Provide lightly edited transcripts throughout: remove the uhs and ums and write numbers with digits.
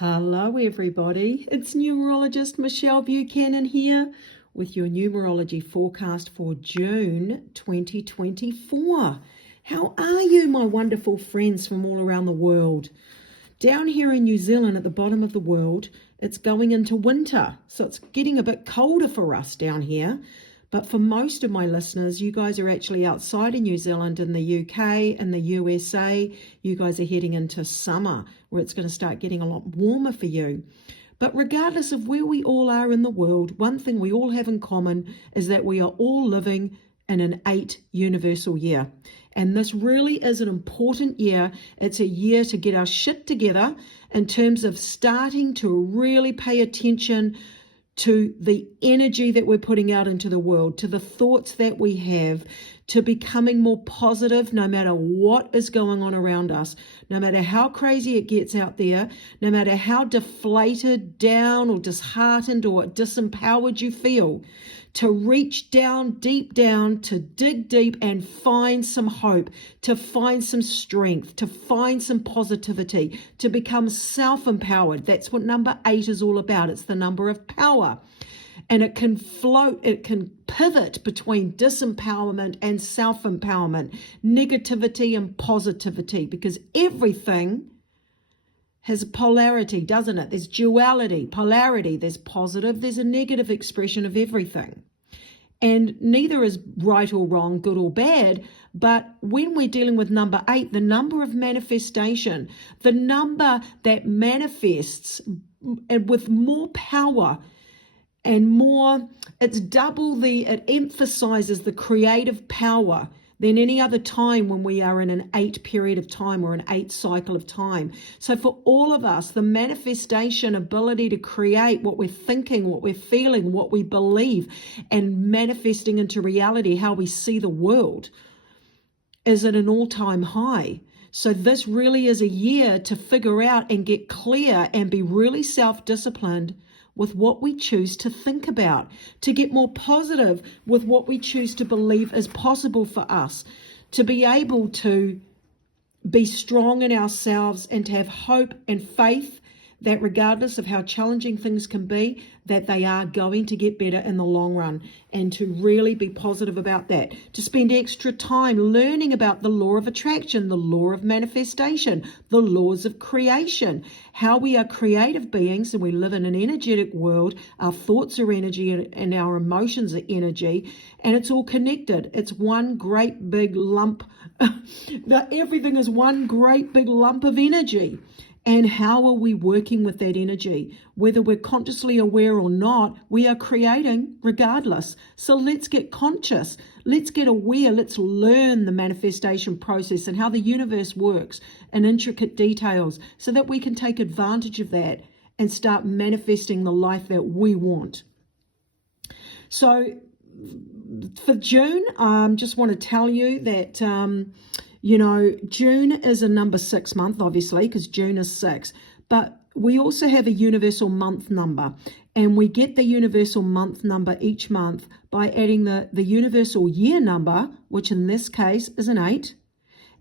Hello everybody, it's Numerologist Michelle Buchanan here with your numerology forecast for June 2024. How are you, my wonderful friends from all around the world? Down here in New Zealand at the bottom of the world, it's going into winter, so it's getting a bit colder for us down here. But for most of my listeners, you guys are actually outside of New Zealand in the UK and the USA. You guys are heading into summer where it's going to start getting a lot warmer for you. But regardless of where we all are in the world, one thing we all have in common is that we are all living in an 8 universal year. And this really is an important year. It's a year to get our shit together in terms of starting to really pay attention to the energy that we're putting out into the world, to the thoughts that we have, to becoming more positive no matter what is going on around us, no matter how crazy it gets out there, no matter how deflated, down or disheartened or disempowered you feel, to reach down, deep down, to dig deep and find some hope, to find some strength, to find some positivity, to become self-empowered. That's what number 8 is all about. It's the number of power. And it can float, it can pivot between disempowerment and self-empowerment, negativity and positivity, because everything has polarity, doesn't it? There's duality, polarity, there's positive, there's a negative expression of everything. And neither is right or wrong, good or bad, but when we're dealing with number 8, the number of manifestation, the number that manifests with more power and more, it emphasizes the creative power than any other time when we are in an 8 period of time or an 8 cycle of time. So for all of us, the manifestation ability to create what we're thinking, what we're feeling, what we believe, and manifesting into reality how we see the world is at an all-time high. So this really is a year to figure out and get clear and be really self-disciplined with what we choose to think about, to get more positive with what we choose to believe is possible for us, to be able to be strong in ourselves and to have hope and faith that regardless of how challenging things can be, that they are going to get better in the long run, and to really be positive about that, to spend extra time learning about the law of attraction, the law of manifestation, the laws of creation, how we are creative beings and we live in an energetic world. Our thoughts are energy and our emotions are energy, and it's all connected. It's one great big lump. Everything is one great big lump of energy. And how are we working with that energy? Whether we're consciously aware or not, we are creating regardless. So let's get conscious. Let's get aware. Let's learn the manifestation process and how the universe works in intricate details so that we can take advantage of that and start manifesting the life that we want. So for June, just want to tell you that June is a number 6 month, obviously, because June is 6. But we also have a universal month number. And we get the universal month number each month by adding the universal year number, which in this case is an 8.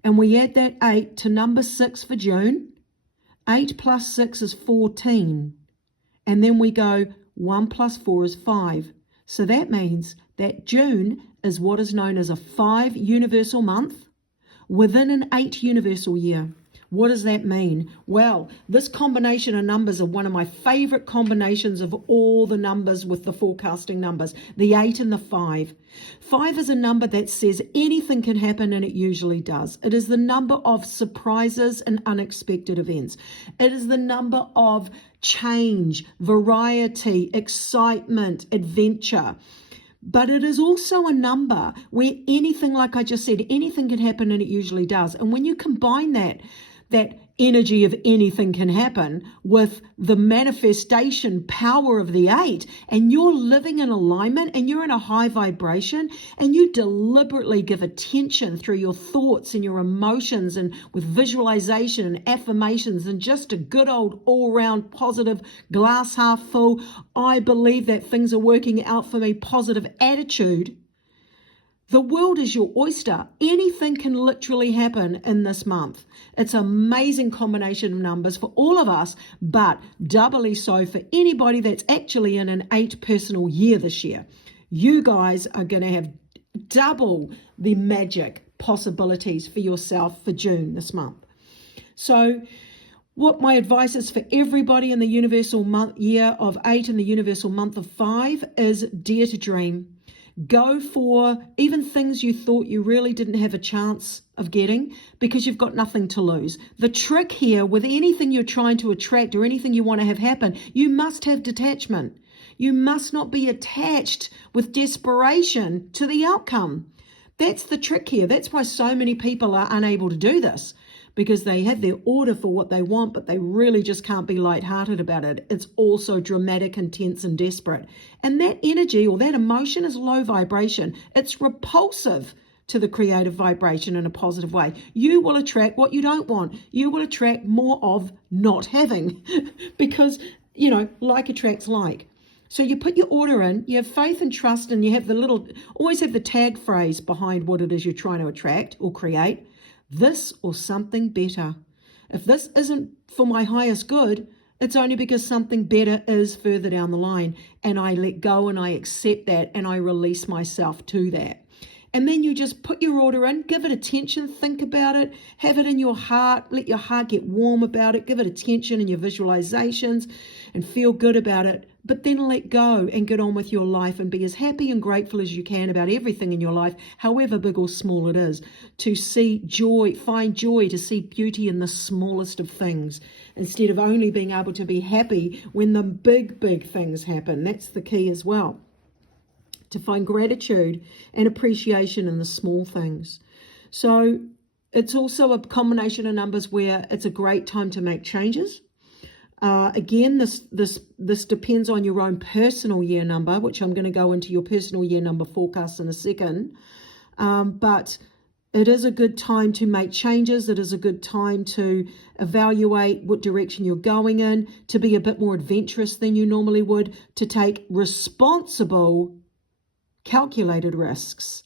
And we add that 8 to number 6 for June. 8 plus 6 is 14. And then we go 1 plus 4 is 5. So that means that June is what is known as a 5 universal month within an 8 universal year. What does that mean? Well, this combination of numbers are one of my favorite combinations of all the numbers with the forecasting numbers, the 8 and the 5. 5 is a number that says anything can happen, and it usually does. It is the number of surprises and unexpected events. It is the number of change, variety, excitement, adventure. But it is also a number where anything, like I just said, anything can happen, and it usually does. And when you combine that energy of anything can happen with the manifestation power of the 8, and you're living in alignment and you're in a high vibration, and you deliberately give attention through your thoughts and your emotions and with visualization and affirmations and just a good old all-round positive glass half full, I believe that things are working out for me, positive attitude, The world is your oyster. Anything can literally happen in this month. It's an amazing combination of numbers for all of us, but doubly so for anybody that's actually in an 8 personal year this year. You guys are going to have double the magic possibilities for yourself for June this month. So what my advice is for everybody in the universal month year of 8 and the universal month of 5 is dare to dream. Go for even things you thought you really didn't have a chance of getting because you've got nothing to lose. The trick here with anything you're trying to attract or anything you want to have happen, you must have detachment. You must not be attached with desperation to the outcome. That's the trick here. That's why so many people are unable to do this, because they have their order for what they want, but they really just can't be lighthearted about it. It's also dramatic, intense, and desperate. And that energy or that emotion is low vibration. It's repulsive to the creative vibration in a positive way. You will attract what you don't want. You will attract more of not having because, like attracts like. So you put your order in, you have faith and trust, and you have always have the tag phrase behind what it is you're trying to attract or create. This or something better. If this isn't for my highest good, it's only because something better is further down the line. And I let go and I accept that and I release myself to that. And then you just put your order in, give it attention, think about it, have it in your heart, let your heart get warm about it, give it attention in your visualizations and feel good about it. But then let go and get on with your life and be as happy and grateful as you can about everything in your life, however big or small it is, to see joy, find joy, to see beauty in the smallest of things, instead of only being able to be happy when the big, big things happen. That's the key as well. To find gratitude and appreciation in the small things. So it's also a combination of numbers where it's a great time to make changes. Again, this depends on your own personal year number, which I'm going to go into your personal year number forecast in a second. But it is a good time to make changes. It is a good time to evaluate what direction you're going in, to be a bit more adventurous than you normally would, to take responsible calculated risks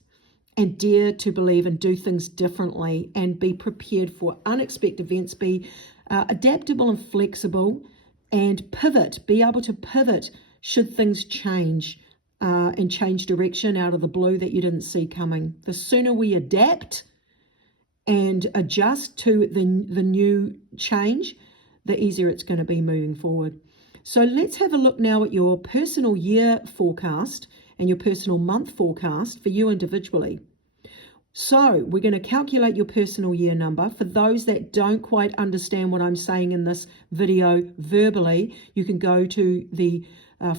and dare to believe and do things differently and be prepared for unexpected events, be adaptable and flexible and pivot, be able to pivot should things change and change direction out of the blue that you didn't see coming. The sooner we adapt and adjust to the new change, the easier it's going to be moving forward. So let's have a look now at your personal year forecast and your personal month forecast for you individually. So we're going to calculate your personal year number. For those that don't quite understand what I'm saying in this video verbally, you can go to the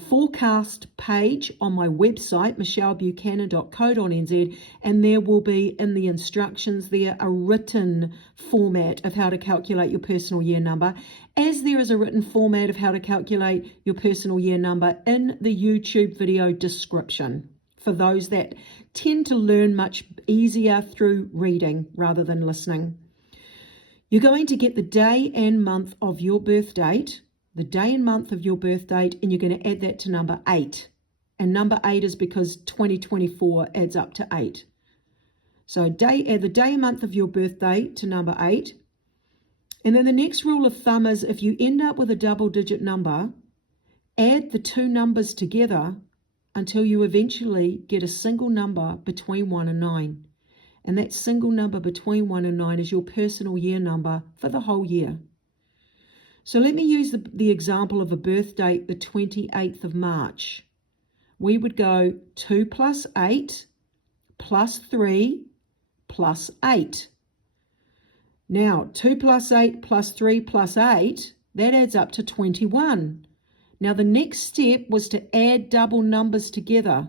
forecast page on my website, michellebuchanan.co.nz, and there will be in the instructions there a written format of how to calculate your personal year number, as there is a written format of how to calculate your personal year number in the YouTube video description for those that tend to learn much easier through reading rather than listening. You're going to get the day and month of your birth date, the day and month of your birth date, and you're going to add that to number 8. And number 8 is because 2024 adds up to 8. So add the day and month of your birthday to number 8. And then the next rule of thumb is if you end up with a double-digit number, add the two numbers together until you eventually get a single number between 1 and 9. And that single number between 1 and 9 is your personal year number for the whole year. So let me use the example of a birth date, the 28th of March. We would go 2 plus 8 plus 3 plus 8. Now, 2 plus 8 plus 3 plus 8, that adds up to 21. Now, the next step was to add double numbers together.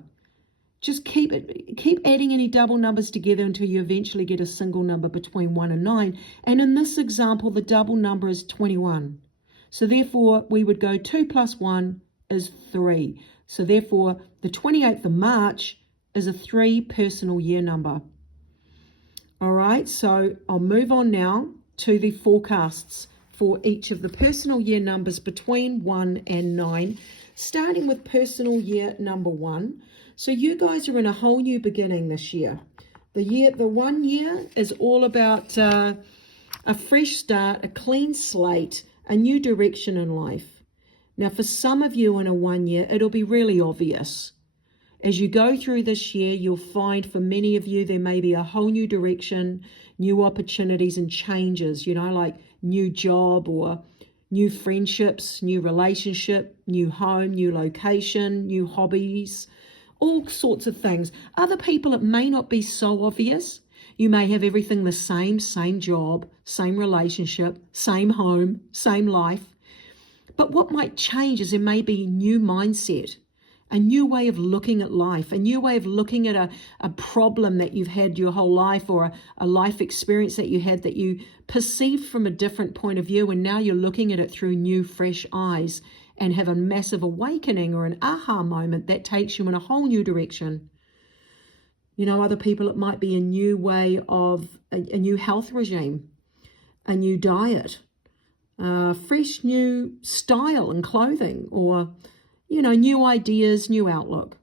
Just keep adding any double numbers together until you eventually get a single number between 1 and 9. And in this example, the double number is 21. So therefore, we would go 2 plus 1 is 3. So therefore, the 28th of March is a 3 personal year number. All right, so I'll move on now to the forecasts for each of the personal year numbers between 1 and 9, starting with personal year number 1. So you guys are in a whole new beginning this year. The 1 year is all about a fresh start, a clean slate, a new direction in life. Now, for some of you in a 1 year, it'll be really obvious. As you go through this year, you'll find for many of you, there may be a whole new direction, new opportunities and changes, like new job or new friendships, new relationship, new home, new location, new hobbies, all sorts of things. Other people, it may not be so obvious. You may have everything the same job, same relationship, same home, same life. But what might change is there may be a new mindset, a new way of looking at life, a new way of looking at a problem that you've had your whole life, or a life experience that you had that you perceived from a different point of view, and now you're looking at it through new, fresh eyes and have a massive awakening or an aha moment that takes you in a whole new direction. Other people, it might be a new way of a new health regime, a new diet, fresh new style and clothing, or new ideas, new outlook.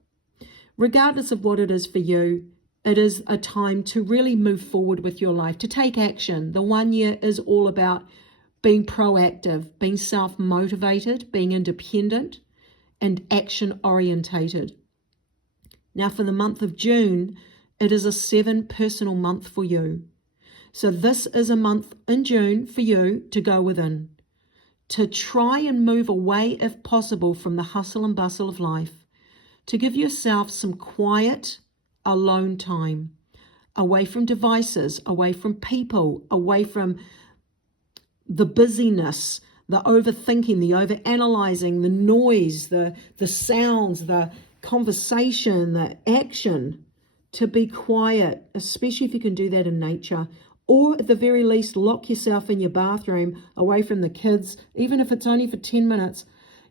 Regardless of what it is for you, it is a time to really move forward with your life, to take action. The 1 year is all about being proactive, being self-motivated, being independent, and action-orientated. Now, for the month of June, it is a 7 personal month for you. So this is a month in June for you to go within, to try and move away, if possible, from the hustle and bustle of life, to give yourself some quiet, alone time, away from devices, away from people, away from the busyness, the overthinking, the overanalyzing, the noise, the sounds, the conversation, the action, to be quiet, especially if you can do that in nature. Or at the very least, lock yourself in your bathroom away from the kids, even if it's only for 10 minutes.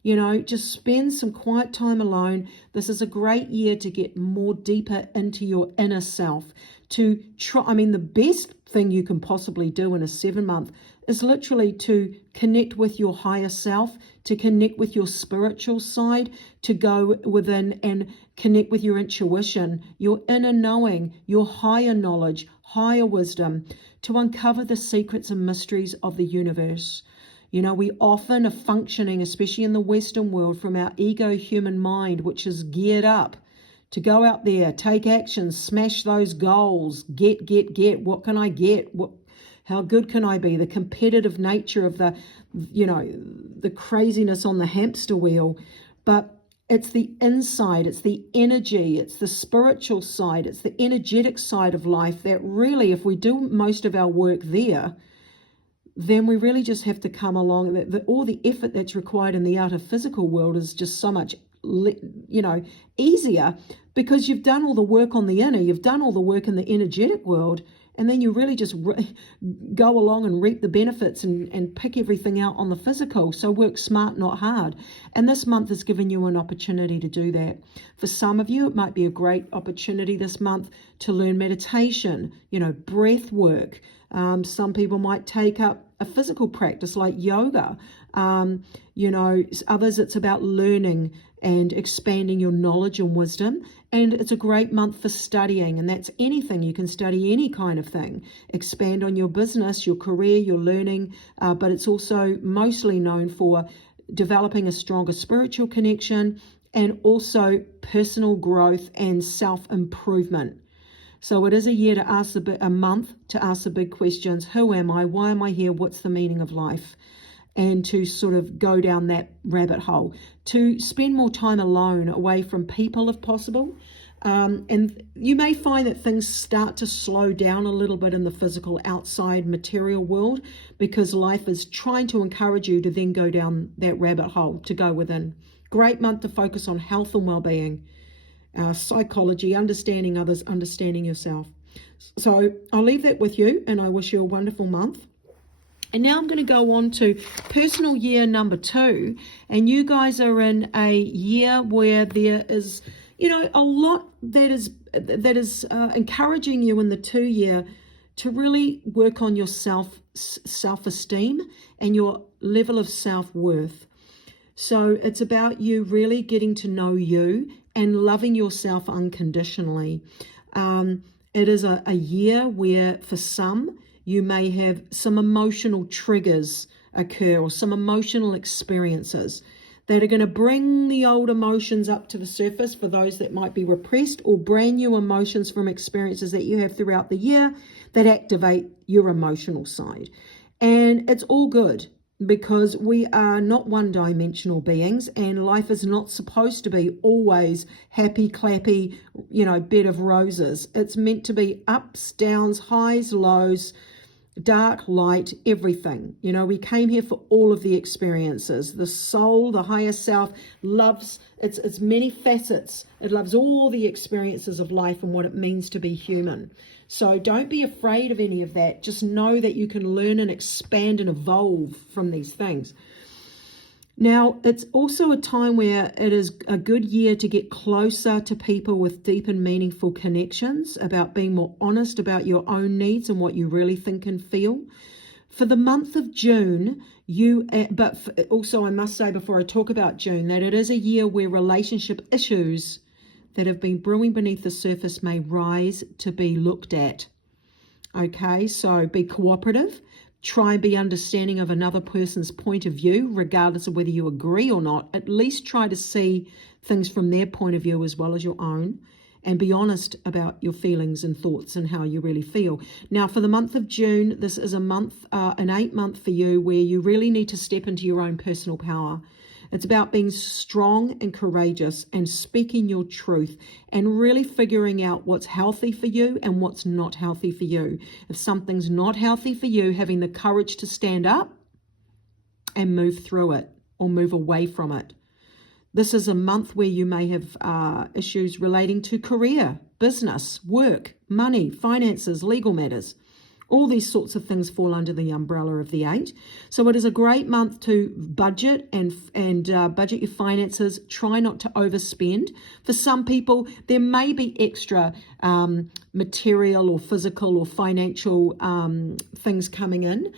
Just spend some quiet time alone. This is a great year to get more deeper into your inner self. To try, the best thing you can possibly do in a 7 month is literally to connect with your higher self, to connect with your spiritual side, to go within and connect with your intuition, your inner knowing, your higher knowledge, higher wisdom, to uncover the secrets and mysteries of the universe. We often are functioning, especially in the Western world, from our ego human mind, which is geared up to go out there, take action, smash those goals, get. What can I get? How good can I be? The competitive nature of the craziness on the hamster wheel. But it's the inside, it's the energy, it's the spiritual side, it's the energetic side of life that really, if we do most of our work there, then we really just have to come along. All the effort that's required in the outer physical world is just so much, easier, because you've done all the work on the inner, you've done all the work in the energetic world, and then you really just go along and reap the benefits and pick everything out on the physical. So work smart, not hard. And this month has given you an opportunity to do that. For some of you, it might be a great opportunity this month to learn meditation, breath work. Some people might take up a physical practice like yoga. Others, it's about learning and expanding your knowledge and wisdom. And it's a great month for studying, and that's anything. You can study any kind of thing. Expand on your business, your career, your learning, but it's also mostly known for developing a stronger spiritual connection and also personal growth and self-improvement. So it is a year to ask a month to ask the big questions. Who am I? Why am I here? What's the meaning of life? And to sort of go down that rabbit hole, to spend more time alone, away from people if possible. And you may find that things start to slow down a little bit in the physical outside material world, because life is trying to encourage you to then go down that rabbit hole, to go within. Great month to focus on health and well-being, psychology, understanding others, understanding yourself. So I'll leave that with you, and I wish you a wonderful month. And now I'm going to go on to personal year number 2. And you guys are in a year where there is, a lot that is encouraging you in the 2 year to really work on your self-esteem and your level of self-worth. So it's about you really getting to know you and loving yourself unconditionally. It is a year where for some, you may have some emotional triggers occur or some emotional experiences that are going to bring the old emotions up to the surface for those that might be repressed, or brand new emotions from experiences that you have throughout the year that activate your emotional side. And it's all good, because we are not one-dimensional beings, and life is not supposed to be always happy, clappy, bed of roses. It's meant to be ups, downs, highs, lows, dark, light, everything. We came here for all of the experiences. The soul, the higher self, loves its many facets. It loves all the experiences of life and what it means to be human. So don't be afraid of any of that. Just know that you can learn and expand and evolve from these things. Now, it's also a time where it is a good year to get closer to people with deep and meaningful connections, about being more honest about your own needs and what you really think and feel. For the month of June, also I must say before I talk about June, that it is a year where relationship issues that have been brewing beneath the surface may rise to be looked at. Okay, so be cooperative. Try and be understanding of another person's point of view, regardless of whether you agree or not. At least try to see things from their point of view as well as your own, and be honest about your feelings and thoughts and how you really feel. Now, for the month of June, this is an 8 month for you where you really need to step into your own personal power. It's about being strong and courageous and speaking your truth and really figuring out what's healthy for you and what's not healthy for you. If something's not healthy for you, having the courage to stand up and move through it or move away from it. This is a month where you may have issues relating to career, business, work, money, finances, legal matters. All these sorts of things fall under the umbrella of the 8. So it is a great month to budget and budget your finances. Try not to overspend. For some people, there may be extra material or physical or financial things coming in.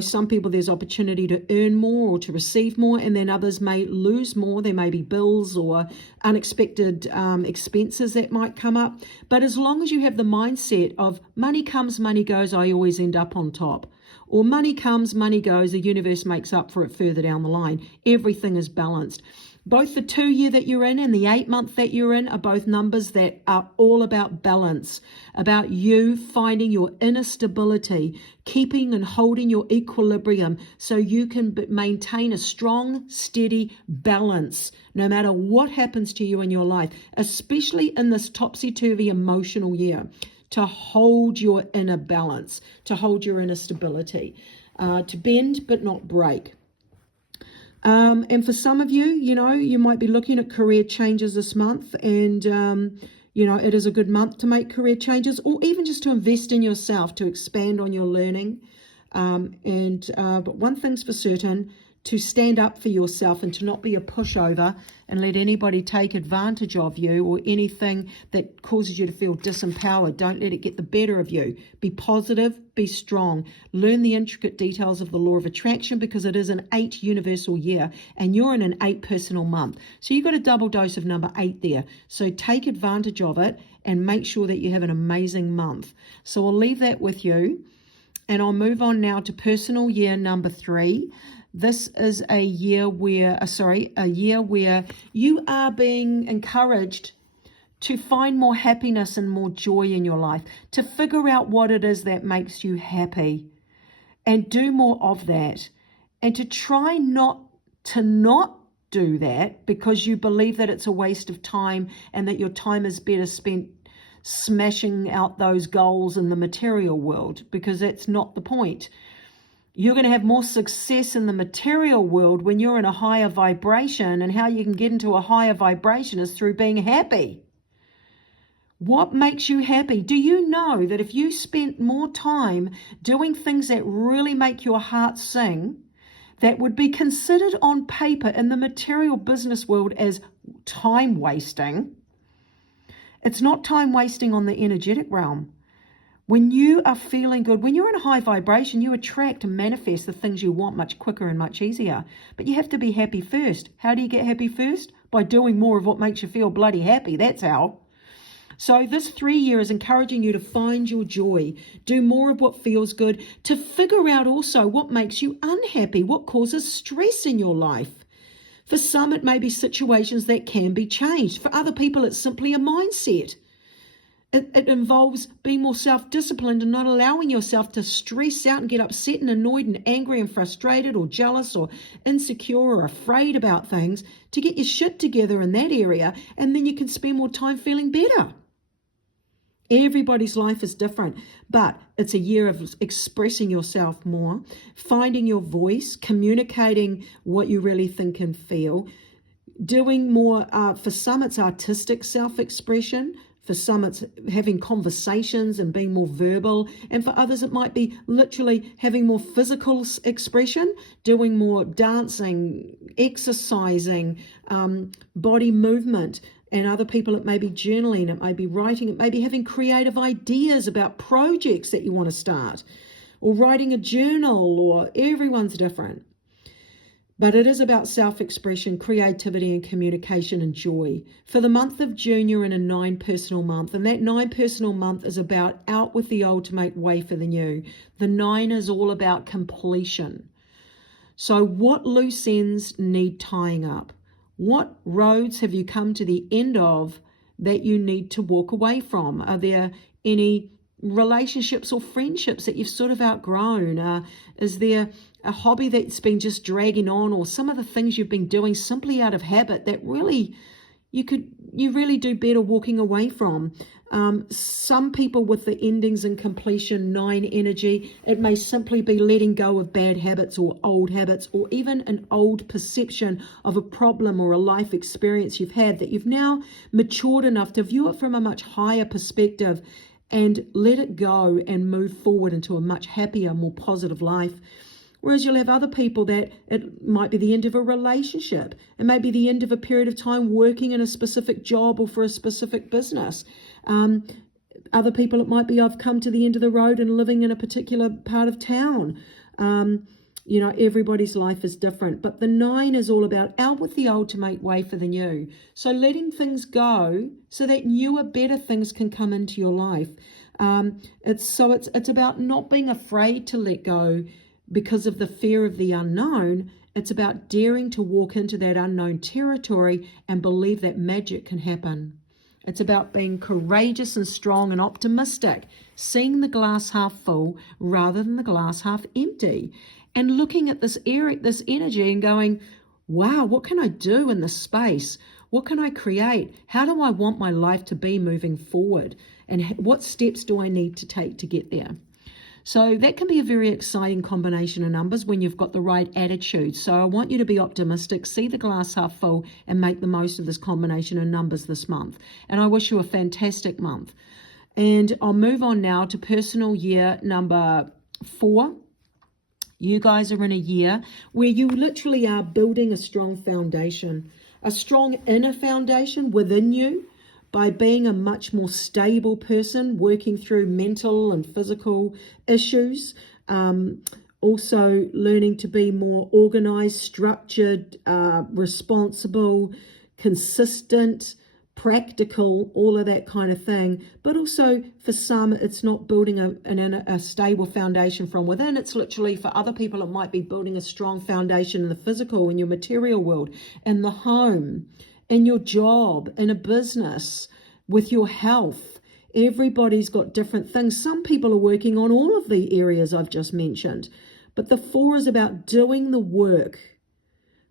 Some people, there's opportunity to earn more or to receive more, and then others may lose more. There may be bills or unexpected expenses that might come up. But as long as you have the mindset of money comes, money goes, I always end up on top. Or money comes, money goes, the universe makes up for it further down the line. Everything is balanced. Both the 2 year that you're in and the 8 month that you're in are both numbers that are all about balance, about you finding your inner stability, keeping and holding your equilibrium so you can maintain a strong, steady balance no matter what happens to you in your life, especially in this topsy-turvy emotional year, to hold your inner balance, to hold your inner stability, to bend but not break. And for some of you, you might be looking at career changes this month, and, it is a good month to make career changes, or even just to invest in yourself, to expand on your learning. But one thing's for certain, to stand up for yourself and to not be a pushover and let anybody take advantage of you or anything that causes you to feel disempowered. Don't let it get the better of you. Be positive, be strong. Learn the intricate details of the law of attraction, because it is an 8 universal year and you're in an 8 personal month. So you've got a double dose of number 8 there. So take advantage of it and make sure that you have an amazing month. So I'll leave that with you, and I'll move on now to personal year number 3. This is a year where you are being encouraged to find more happiness and more joy in your life, to figure out what it is that makes you happy and do more of that, and to try not do that because you believe that it's a waste of time and that your time is better spent smashing out those goals in the material world, because that's not the point. You're going to have more success in the material world when you're in a higher vibration, and how you can get into a higher vibration is through being happy. What makes you happy? Do you know that if you spent more time doing things that really make your heart sing, that would be considered on paper in the material business world as time wasting? It's not time wasting on the energetic realm. When you are feeling good, when you're in a high vibration, you attract and manifest the things you want much quicker and much easier. But you have to be happy first. How do you get happy first? By doing more of what makes you feel bloody happy. That's how. So this 3 year is encouraging you to find your joy, do more of what feels good, to figure out also what makes you unhappy, what causes stress in your life. For some, it may be situations that can be changed. For other people, it's simply a mindset. It involves being more self-disciplined and not allowing yourself to stress out and get upset and annoyed and angry and frustrated or jealous or insecure or afraid about things, to get your shit together in that area, and then you can spend more time feeling better. Everybody's life is different, but it's a year of expressing yourself more, finding your voice, communicating what you really think and feel, doing more. For some, it's artistic self-expression. For some, it's having conversations and being more verbal. And for others, it might be literally having more physical expression, doing more dancing, exercising, body movement. And other people, it may be journaling, it may be writing, it may be having creative ideas about projects that you want to start, or writing a journal, or everyone's different. But it is about self-expression, creativity, and communication and joy. For the month of June, you're in a 9 personal month, and that 9 personal month is about out with the old to make way for the new. The 9 is all about completion. So what loose ends need tying up? What roads have you come to the end of that you need to walk away from? Are there any relationships or friendships that you've sort of outgrown? Is there a hobby that's been just dragging on, or some of the things you've been doing simply out of habit that really you really do better walking away from? Some people with the endings and completion 9 energy, it may simply be letting go of bad habits or old habits, or even an old perception of a problem or a life experience you've had that you've now matured enough to view it from a much higher perspective and let it go and move forward into a much happier, more positive life. Whereas you'll have other people that it might be the end of a relationship. It may be the end of a period of time working in a specific job or for a specific business. Other people, it might be I've come to the end of the road and living in a particular part of town. Everybody's life is different. But the 9 is all about out with the old to make way for the new. So letting things go so that newer, better things can come into your life. It's about not being afraid to let go because of the fear of the unknown. It's about daring to walk into that unknown territory and believe that magic can happen. It's about being courageous and strong and optimistic, seeing the glass half full rather than the glass half empty, and looking at this energy and going, wow, what can I do in this space? What can I create? How do I want my life to be moving forward? And what steps do I need to take to get there? So that can be a very exciting combination of numbers when you've got the right attitude. So I want you to be optimistic, see the glass half full, and make the most of this combination of numbers this month. And I wish you a fantastic month. And I'll move on now to personal year number 4. You guys are in a year where you literally are building a strong foundation, a strong inner foundation within you, by being a much more stable person, working through mental and physical issues, also learning to be more organized, structured, responsible, consistent, practical, all of that kind of thing. But also for some, it's not building a stable foundation from within. It's literally, for other people, it might be building a strong foundation in the physical, in your material world, in the home, in your job, in a business, with your health. Everybody's got different things. Some people are working on all of the areas I've just mentioned. But the 4 is about doing the work,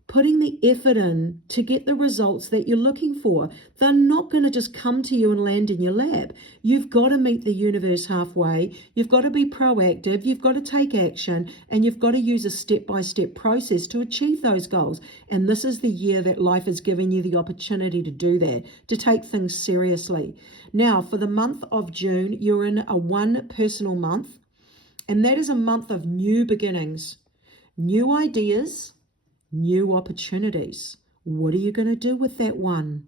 putting the effort in to get the results that you're looking for. They're not going to just come to you and land in your lap. You've got to meet the universe halfway. You've got to be proactive. You've got to take action, and you've got to use a step-by-step process to achieve those goals. And this is the year that life is giving you the opportunity to do that, to take things seriously. Now, for the month of June, you're in a 1 personal month, and that is a month of new beginnings, new ideas, new opportunities. What are you going to do with that 1?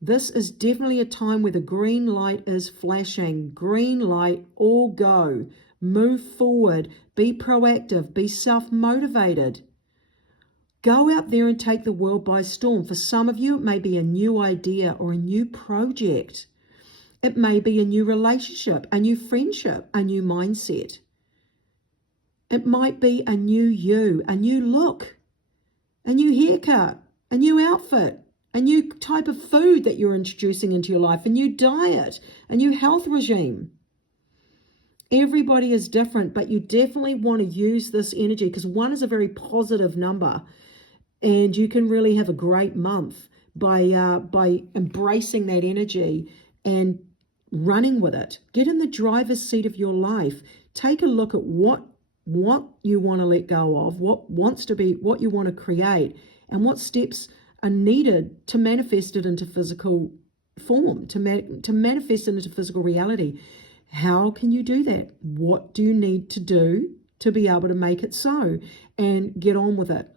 This is definitely a time where the green light is flashing. Green light, all go. Move forward. Be proactive. Be self-motivated. Go out there and take the world by storm. For some of you, it may be a new idea or a new project. It may be a new relationship, a new friendship, a new mindset. It might be a new you, a new look, a new haircut, a new outfit, a new type of food that you're introducing into your life, a new diet, a new health regime. Everybody is different, but you definitely want to use this energy because 1 is a very positive number, and you can really have a great month by embracing that energy and running with it. Get in the driver's seat of your life. Take a look at what you want to let go of, what you want to create, and what steps are needed to manifest it into physical form, to manifest it into physical reality. How can you do that? What do you need to do to be able to make it so? And get on with it.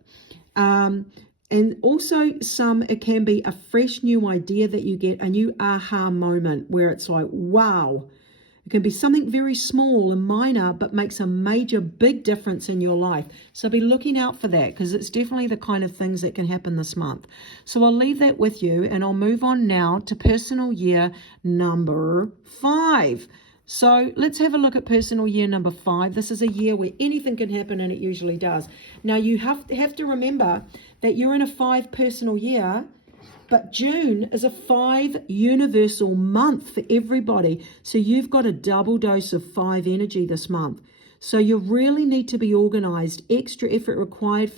And also it can be a fresh new idea that you get, a new aha moment where it's like, wow. It can be something very small and minor, but makes a major, big difference in your life. So be looking out for that because it's definitely the kind of things that can happen this month. So I'll leave that with you and I'll move on now to personal year number 5. So let's have a look at personal year number 5. This is a year where anything can happen, and it usually does. Now you have to remember that you're in a 5 personal year, but June is a 5 universal month for everybody. So you've got a double dose of 5 energy this month. So you really need to be organized. Extra effort required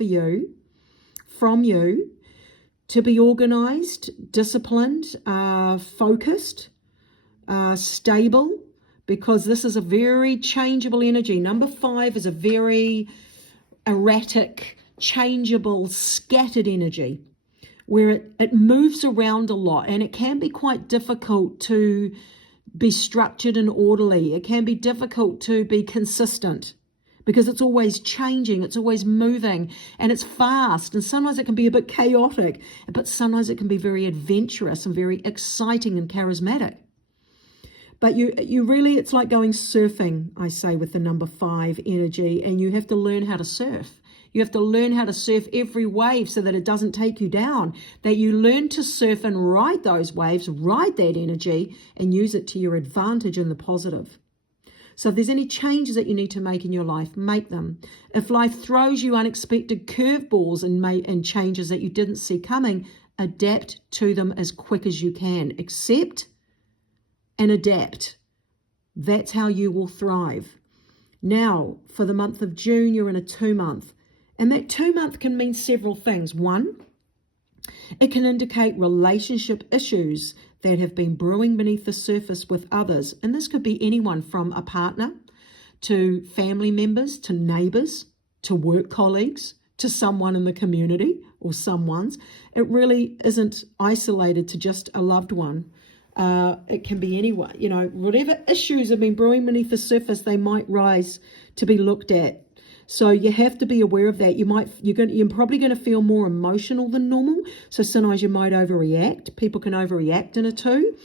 from you to be organized, disciplined, focused, stable, because this is a very changeable energy. Number 5 is a very erratic, changeable, scattered energy where it moves around a lot, and it can be quite difficult to be structured and orderly. It can be difficult to be consistent because it's always changing, it's always moving, and it's fast, and sometimes it can be a bit chaotic, but sometimes it can be very adventurous and very exciting and charismatic. But you really, it's like going surfing, I say, with the number 5 energy, and you have to learn how to surf. You have to learn how to surf every wave so that it doesn't take you down, that you learn to surf and ride those waves, ride that energy, and use it to your advantage in the positive. So if there's any changes that you need to make in your life, make them. If life throws you unexpected curveballs and changes that you didn't see coming, adapt to them as quick as you can. Accept and adapt. That's how you will thrive. Now, for the month of June, you're in a 2-month. And that 2-month can mean several things. 1, it can indicate relationship issues that have been brewing beneath the surface with others. And this could be anyone from a partner to family members, to neighbors, to work colleagues, to someone in the community or someone's. It really isn't isolated to just a loved one. It can be anyone, whatever issues have been brewing beneath the surface, they might rise to be looked at. So you have to be aware of that. You're probably going to feel more emotional than normal. So sometimes you might overreact. People can overreact in a 2.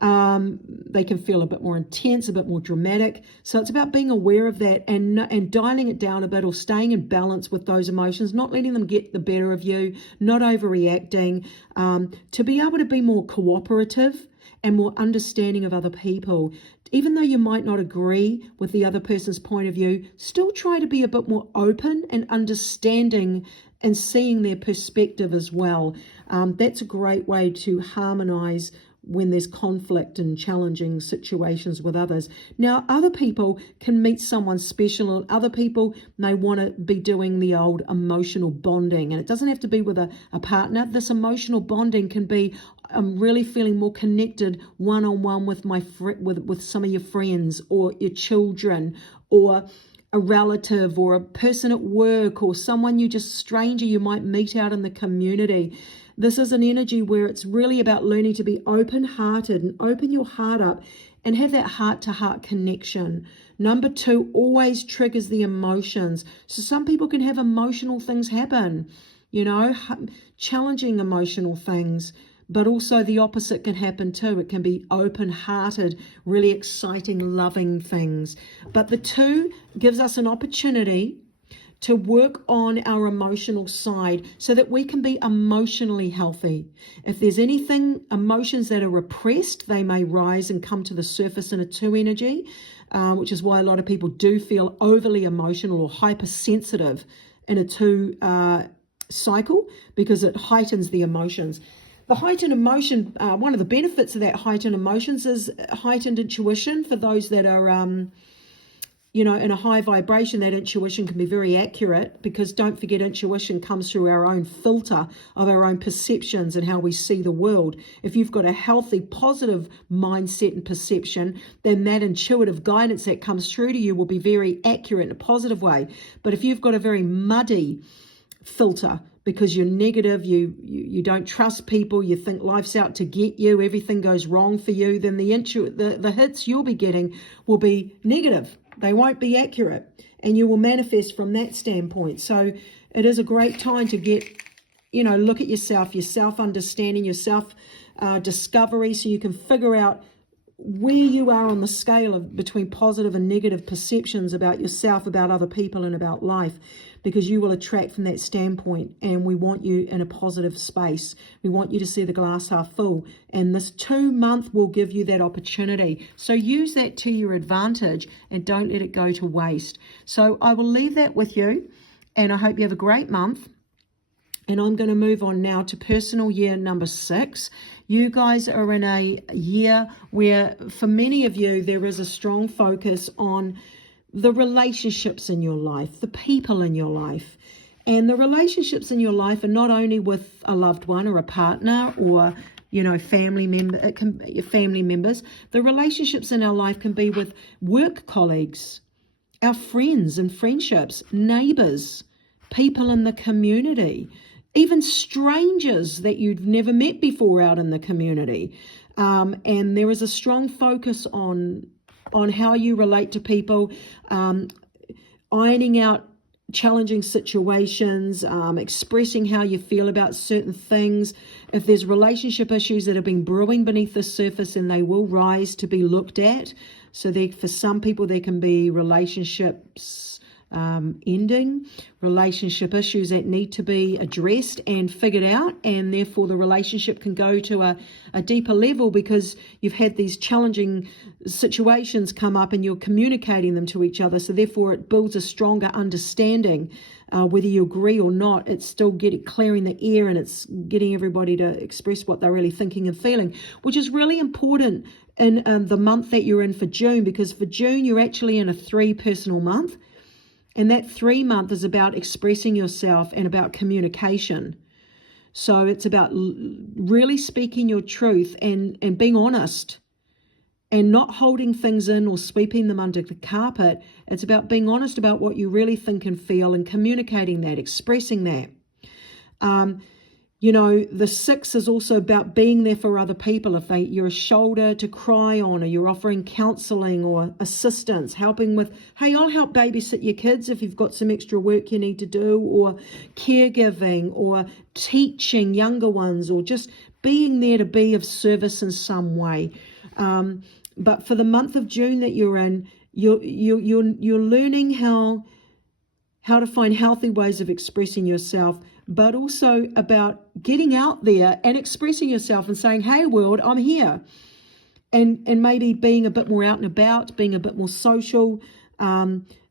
They can feel a bit more intense, a bit more dramatic. So it's about being aware of that and dialing it down a bit, or staying in balance with those emotions, not letting them get the better of you, not overreacting, to be able to be more cooperative and more understanding of other people. Even though you might not agree with the other person's point of view, still try to be a bit more open and understanding and seeing their perspective as well. That's a great way to harmonize when there's conflict and challenging situations with others. Now, other people can meet someone special, and other people may want to be doing the old emotional bonding. And it doesn't have to be with a partner. This emotional bonding can be, I'm really feeling more connected one-on-one with with some of your friends or your children, or a relative or a person at work, or someone stranger you might meet out in the community. This is an energy where it's really about learning to be open-hearted and open your heart up and have that heart-to-heart connection. Number 2 always triggers the emotions. So some people can have emotional things happen, challenging emotional things. but also the opposite can happen too. It can be open-hearted, really exciting, loving things. But the 2 gives us an opportunity to work on our emotional side so that we can be emotionally healthy. If there's emotions that are repressed, they may rise and come to the surface in a 2 energy, which is why a lot of people do feel overly emotional or hypersensitive in a 2 cycle, because it heightens the emotions. The heightened emotion, one of the benefits of that heightened emotions is heightened intuition. For those that are in a high vibration, that intuition can be very accurate, because don't forget, intuition comes through our own filter of our own perceptions and how we see the world. If you've got a healthy, positive mindset and perception, then that intuitive guidance that comes through to you will be very accurate in a positive way. But if you've got a very muddy filter, because you're negative, you don't trust people, you think life's out to get you, everything goes wrong for you, then the hits you'll be getting will be negative. They won't be accurate, and you will manifest from that standpoint. So it is a great time to get, look at yourself, your self-understanding, your self-discovery, so you can figure out where you are on the scale of between positive and negative perceptions about yourself, about other people, and about life, because you will attract from that standpoint, and we want you in a positive space. We want you to see the glass half full, and this 2 month will give you that opportunity. So use that to your advantage and don't let it go to waste. So I will leave that with you, and I hope you have a great month. And I'm going to move on now to personal year number 6. You guys are in a year where, for many of you, there is a strong focus on the relationships in your life, the people in your life. And the relationships in your life are not only with a loved one or a partner or, family member. It can be family members. The relationships in our life can be with work colleagues, our friends and friendships, neighbors, people in the community, even strangers that you've never met before out in the community. And there is a strong focus on how you relate to people, ironing out challenging situations, expressing how you feel about certain things. If there's relationship issues that have been brewing beneath the surface, and they will rise to be looked at. So for some people, there can be relationships ending, relationship issues that need to be addressed and figured out, and therefore the relationship can go to a deeper level because you've had these challenging situations come up and you're communicating them to each other. So therefore it builds a stronger understanding. Whether you agree or not, it's still clearing the air, and it's getting everybody to express what they're really thinking and feeling, which is really important in the month that you're in for June, because for June you're actually in a 3 personal month. And that 3 month is about expressing yourself and about communication. So it's about really speaking your truth and being honest and not holding things in or sweeping them under the carpet. It's about being honest about what you really think and feel and communicating that, expressing that. The 6 is also about being there for other people. If you're a shoulder to cry on, or you're offering counseling or assistance, helping with, hey, I'll help babysit your kids if you've got some extra work you need to do, or caregiving, or teaching younger ones, or just being there to be of service in some way. But for the month of June that you're in, you're learning how to find healthy ways of expressing yourself, but also about getting out there and expressing yourself and saying, hey world, I'm here. And maybe being a bit more out and about, being a bit more social.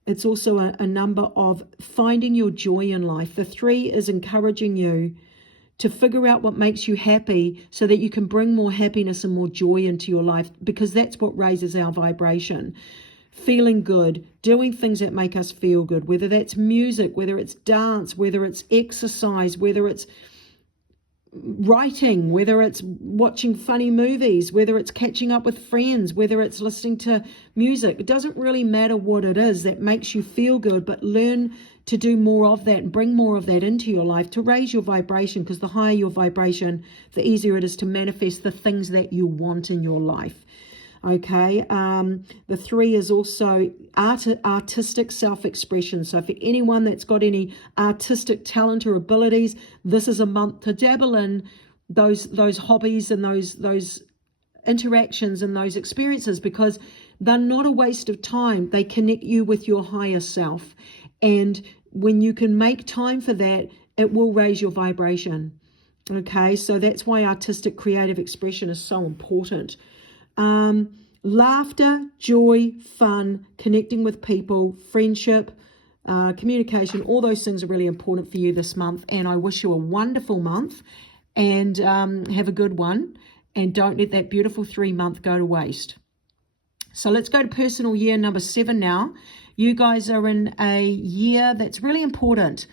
It's also a number of finding your joy in life. The 3 is encouraging you to figure out what makes you happy so that you can bring more happiness and more joy into your life, because that's what raises our vibration. Feeling good, doing things that make us feel good, whether that's music, whether it's dance, whether it's exercise, whether it's writing, whether it's watching funny movies, whether it's catching up with friends, whether it's listening to music. It doesn't really matter what it is that makes you feel good, but learn to do more of that and bring more of that into your life to raise your vibration, because the higher your vibration, the easier it is to manifest the things that you want in your life. Okay, the 3 is also artistic self-expression. So for anyone that's got any artistic talent or abilities, this is a month to dabble in those hobbies and those interactions and those experiences, because they're not a waste of time. They connect you with your higher self. And when you can make time for that, it will raise your vibration. Okay, so that's why artistic creative expression is so important. Laughter, joy, fun, connecting with people, friendship, communication, all those things are really important for you this month. And I wish you a wonderful month, and have a good one. And don't let that beautiful 3-month go to waste. So let's go to personal year number 7 now. You guys are in a year that's really important.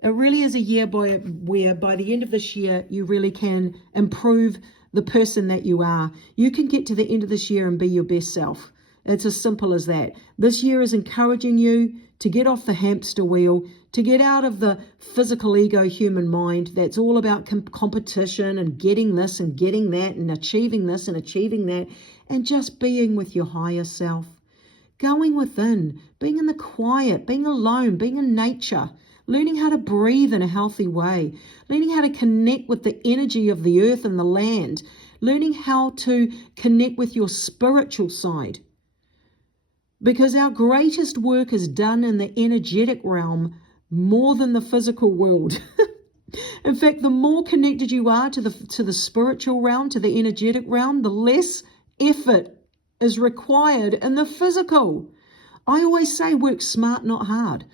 It really is a year where by the end of this year, you really can improve the person that you are. You can get to the end of this year and be your best self. It's as simple as that. This year is encouraging you to get off the hamster wheel, to get out of the physical ego human mind that's all about competition and getting this and getting that and achieving this and achieving that, and just being with your higher self. Going within, being in the quiet, being alone, being in nature, learning how to breathe in a healthy way, learning how to connect with the energy of the earth and the land, learning how to connect with your spiritual side. Because our greatest work is done in the energetic realm more than the physical world. In fact, the more connected you are to the spiritual realm, to the energetic realm, the less effort is required in the physical. I always say work smart, not hard.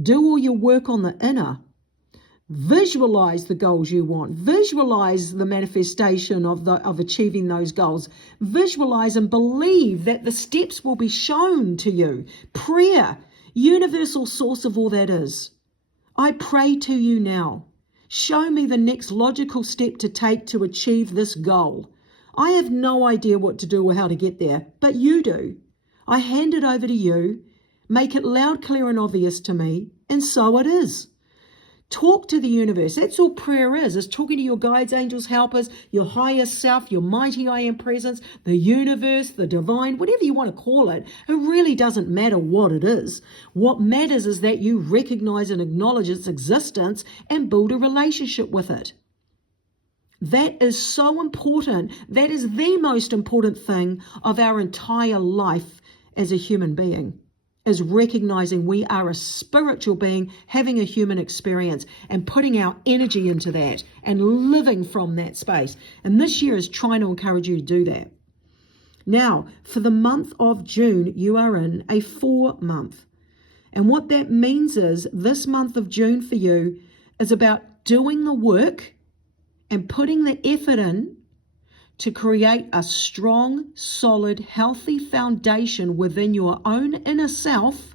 Do all your work on the inner. Visualize the goals you want. Visualize the manifestation of achieving those goals. Visualize and believe that the steps will be shown to you. Prayer, universal source of all that is. I pray to you now. Show me the next logical step to take to achieve this goal. I have no idea what to do or how to get there, but you do. I hand it over to you. Make it loud, clear, and obvious to me, and so it is. Talk to the universe. That's all prayer is talking to your guides, angels, helpers, your higher self, your mighty I am presence, the universe, the divine, whatever you want to call it. It really doesn't matter what it is. What matters is that you recognize and acknowledge its existence and build a relationship with it. That is so important. That is the most important thing of our entire life as a human being, is recognizing we are a spiritual being having a human experience and putting our energy into that and living from that space. And this year is trying to encourage you to do that. Now, for the month of June, you are in a 4-month. And what that means is this month of June for you is about doing the work and putting the effort in to create a strong, solid, healthy foundation within your own inner self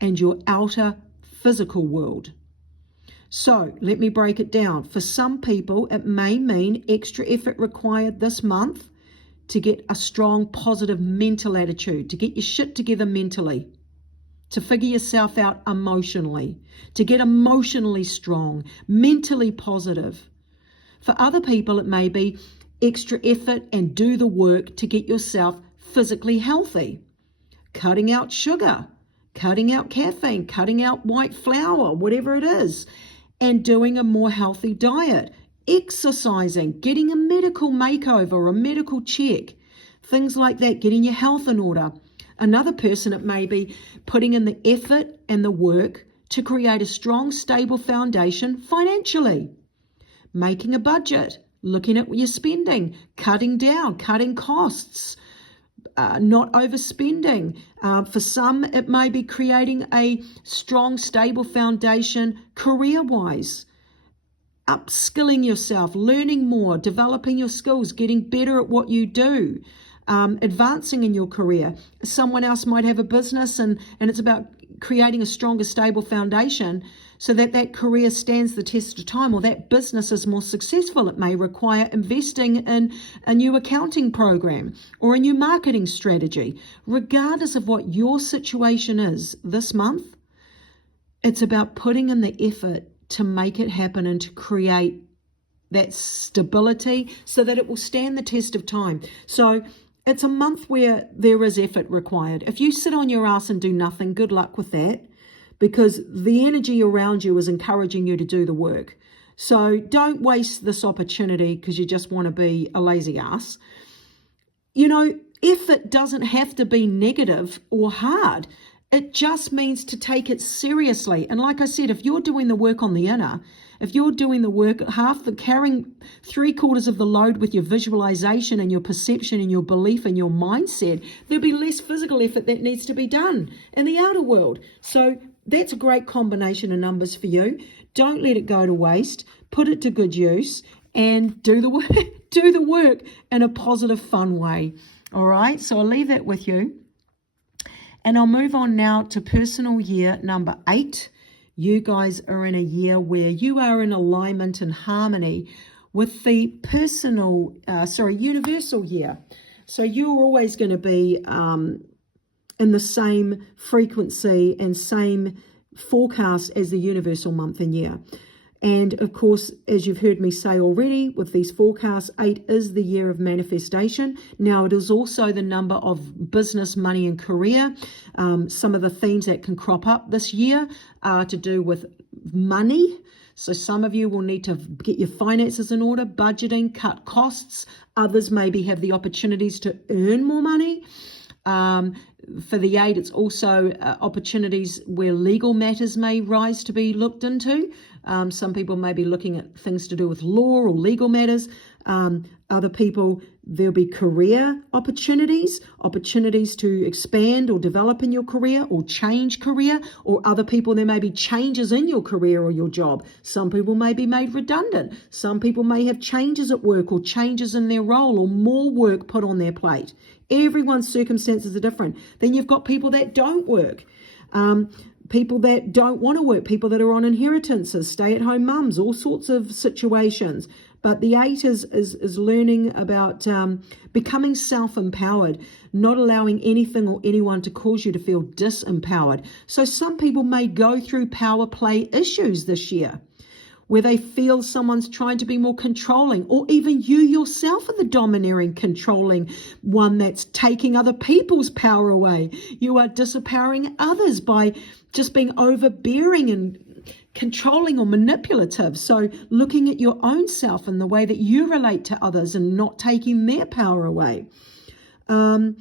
and your outer physical world. So let me break it down. For some people, it may mean extra effort required this month to get a strong, positive mental attitude, to get your shit together mentally, to figure yourself out emotionally, to get emotionally strong, mentally positive. For other people, it may be extra effort and do the work to get yourself physically healthy. Cutting out sugar, cutting out caffeine, cutting out white flour, whatever it is, and doing a more healthy diet, exercising, getting a medical makeover, a medical check, things like that, getting your health in order. Another person, it may be putting in the effort and the work to create a strong, stable foundation financially, making a budget, looking at what you're spending, cutting down, cutting costs, not overspending. For some, it may be creating a strong, stable foundation career-wise, upskilling yourself, learning more, developing your skills, getting better at what you do, advancing in your career. Someone else might have a business and it's about creating a stronger, stable foundation so that that career stands the test of time, or that business is more successful. It may require investing in a new accounting program or a new marketing strategy. Regardless of what your situation is this month, it's about putting in the effort to make it happen and to create that stability so that it will stand the test of time. So it's a month where there is effort required. If you sit on your ass and do nothing, good luck with that, because the energy around you is encouraging you to do the work. So don't waste this opportunity because you just want to be a lazy ass. You know, effort doesn't have to be negative or hard. It just means to take it seriously. And like I said, if you're doing the work on the inner, if you're doing the work, carrying 3/4 of the load with your visualization and your perception and your belief and your mindset, there'll be less physical effort that needs to be done in the outer world. So that's a great combination of numbers for you. Don't let it go to waste. Put it to good use and do the work, do the work in a positive, fun way. All right, so I'll leave that with you. And I'll move on now to personal year number 8. You guys are in a year where you are in alignment and harmony with the universal year. So you're always going to be in the same frequency and same forecast as the universal month and year. And of course, as you've heard me say already, with these forecasts, 8 is the year of manifestation. Now, it is also the number of business, money, and career. Some of the themes that can crop up this year are to do with money. So some of you will need to get your finances in order, budgeting, cut costs. Others maybe have the opportunities to earn more money. For the 8, it's also opportunities where legal matters may rise to be looked into. Some people may be looking at things to do with law or legal matters. Other people, there'll be career opportunities to expand or develop in your career or change career. Or other people, there may be changes in your career or your job. Some people may be made redundant. Some people may have changes at work or changes in their role or more work put on their plate. Everyone's circumstances are different. Then you've got people that don't work. People that don't want to work, people that are on inheritances, stay-at-home mums, all sorts of situations. But the 8 is learning about becoming self-empowered, not allowing anything or anyone to cause you to feel disempowered. So some people may go through power play issues this year, where they feel someone's trying to be more controlling, or even you yourself are the domineering, controlling one that's taking other people's power away. You are disempowering others by just being overbearing and controlling or manipulative. So looking at your own self and the way that you relate to others and not taking their power away. And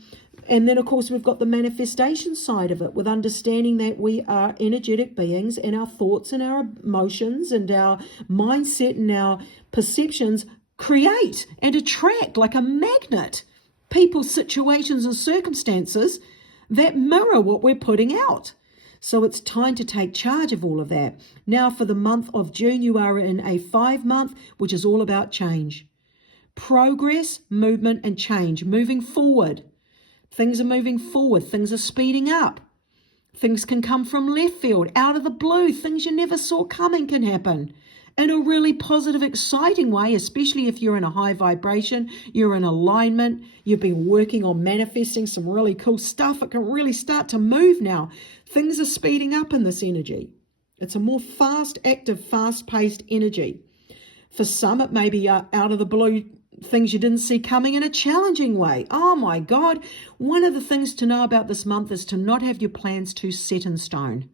then, of course, we've got the manifestation side of it, with understanding that we are energetic beings, and our thoughts and our emotions and our mindset and our perceptions create and attract like a magnet people, situations and circumstances that mirror what we're putting out. So it's time to take charge of all of that. Now, for the month of June, you are in a 5 month, which is all about change. Progress, movement, and change. Moving forward. Things are moving forward. Things are speeding up. Things can come from left field, out of the blue. Things you never saw coming can happen in a really positive, exciting way, especially if you're in a high vibration, you're in alignment, you've been working on manifesting some really cool stuff. It can really start to move now. Things are speeding up in this energy. It's a more fast, active, fast-paced energy. For some, it may be out of the blue, things you didn't see coming in a challenging way. Oh my God. One of the things to know about this month is to not have your plans too set in stone.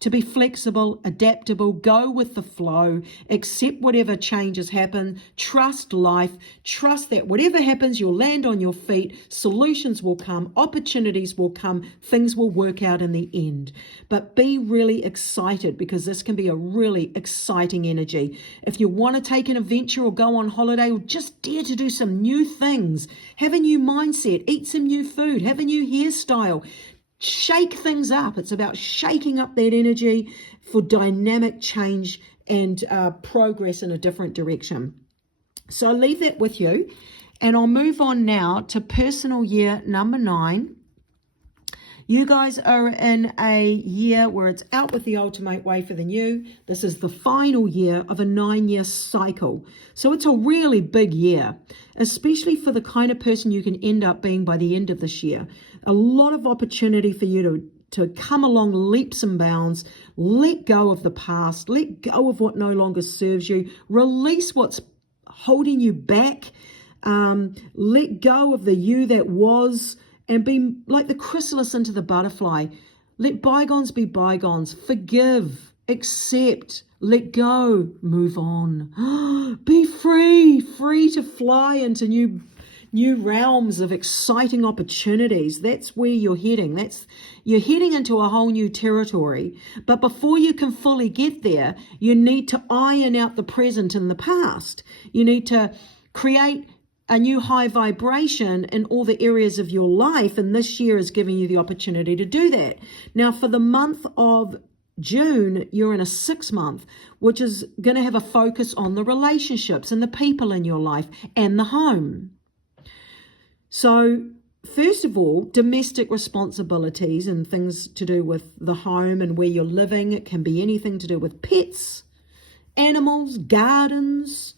To be flexible, adaptable, go with the flow, accept whatever changes happen, trust life, trust that whatever happens, you'll land on your feet, solutions will come, opportunities will come, things will work out in the end. But be really excited, because this can be a really exciting energy. If you want to take an adventure or go on holiday, or just dare to do some new things, have a new mindset, eat some new food, have a new hairstyle, shake things up. It's about shaking up that energy for dynamic change and progress in a different direction. So I'll leave that with you, and I'll move on now to personal year number 9. You guys are in a year where it's out with the old to make way for the new. This is the final year of a 9-year cycle. So it's a really big year, especially for the kind of person you can end up being by the end of this year. A lot of opportunity for you to come along leaps and bounds, let go of the past, let go of what no longer serves you, release what's holding you back, let go of the you that was, and be like the chrysalis into the butterfly. Let bygones be bygones. Forgive. accept, let go, move on. Be free, free to fly into new realms of exciting opportunities. That's where you're heading. You're heading into a whole new territory. But before you can fully get there, you need to iron out the present and the past. You need to create a new high vibration in all the areas of your life, and this year is giving you the opportunity to do that. Now, for the month of June, you're in a 6 month, which is going to have a focus on the relationships and the people in your life and the home. So, first of all, domestic responsibilities and things to do with the home and where you're living. It can be anything to do with pets, animals, gardens,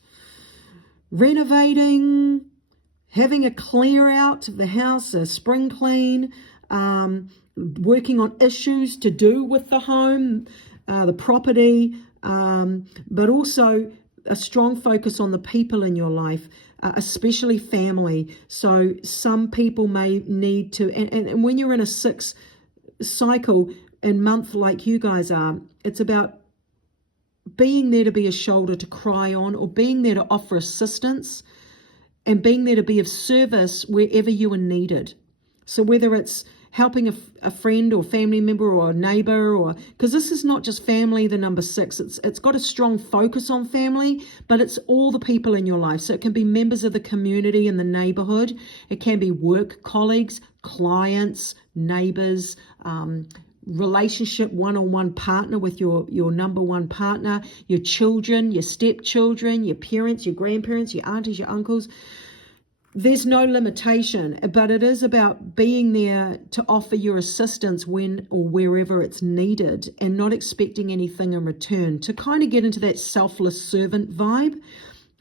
renovating, having a clear out of the house, a spring clean, working on issues to do with the home, the property, but also a strong focus on the people in your life, especially family. So some people may need to, and when you're in a 6 cycle and month like you guys are, it's about being there to be a shoulder to cry on, or being there to offer assistance, and being there to be of service wherever you are needed. So whether it's helping a friend or family member or a neighbor, or because this is not just family, the number 6, it's got a strong focus on family, but it's all the people in your life. So it can be members of the community and the neighborhood. It can be work colleagues, clients, neighbors, relationship, one-on-one partner with your number 1 partner, your children, your stepchildren, your parents, your grandparents, your aunties, your uncles. There's no limitation, but it is about being there to offer your assistance when or wherever it's needed, and not expecting anything in return, to kind of get into that selfless servant vibe,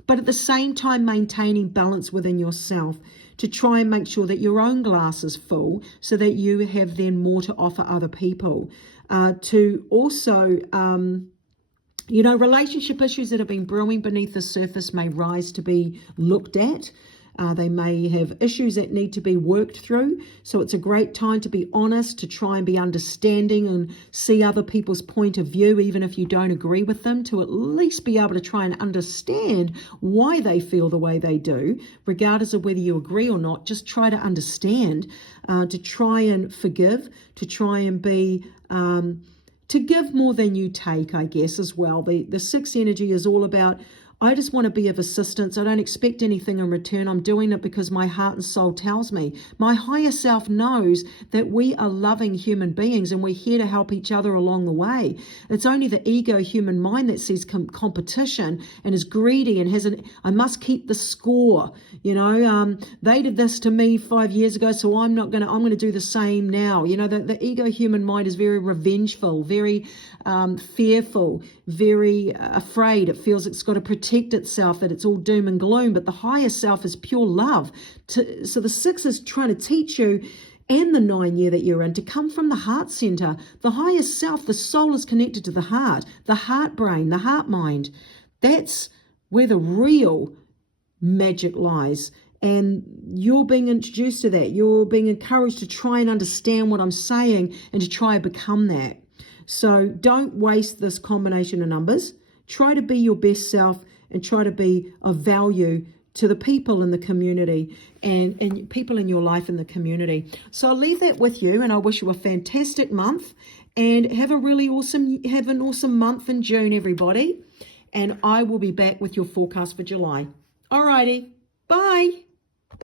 but at the same time maintaining balance within yourself, to try and make sure that your own glass is full so that you have then more to offer other people. To also, relationship issues that have been brewing beneath the surface may rise to be looked at. They may have issues that need to be worked through. So it's a great time to be honest, to try and be understanding and see other people's point of view, even if you don't agree with them, to at least be able to try and understand why they feel the way they do, regardless of whether you agree or not. Just try to understand, to try and forgive, to try and be... to give more than you take, I guess, as well. The 6 energy is all about, I just want to be of assistance. I don't expect anything in return. I'm doing it because my heart and soul tells me. My higher self knows that we are loving human beings and we're here to help each other along the way. It's only the ego human mind that sees competition and is greedy and I must keep the score. They did this to me 5 years ago, so I'm going to do the same now. The ego human mind is very revengeful, very fearful, very afraid. It feels it's got to protect itself, that it's all doom and gloom, but the higher self is pure love. So the 6 is trying to teach you, and the 9 year that you're in, to come from the heart center. The higher self, the soul, is connected to the heart brain, the heart mind. That's where the real magic lies. And you're being introduced to that. You're being encouraged to try and understand what I'm saying and to try and become that. So don't waste this combination of numbers. Try to be your best self and try to be of value to the people in the community and people in your life in the community. So I'll leave that with you, and I wish you a fantastic month, and have an awesome month in June, everybody. And I will be back with your forecast for July. Alrighty, bye.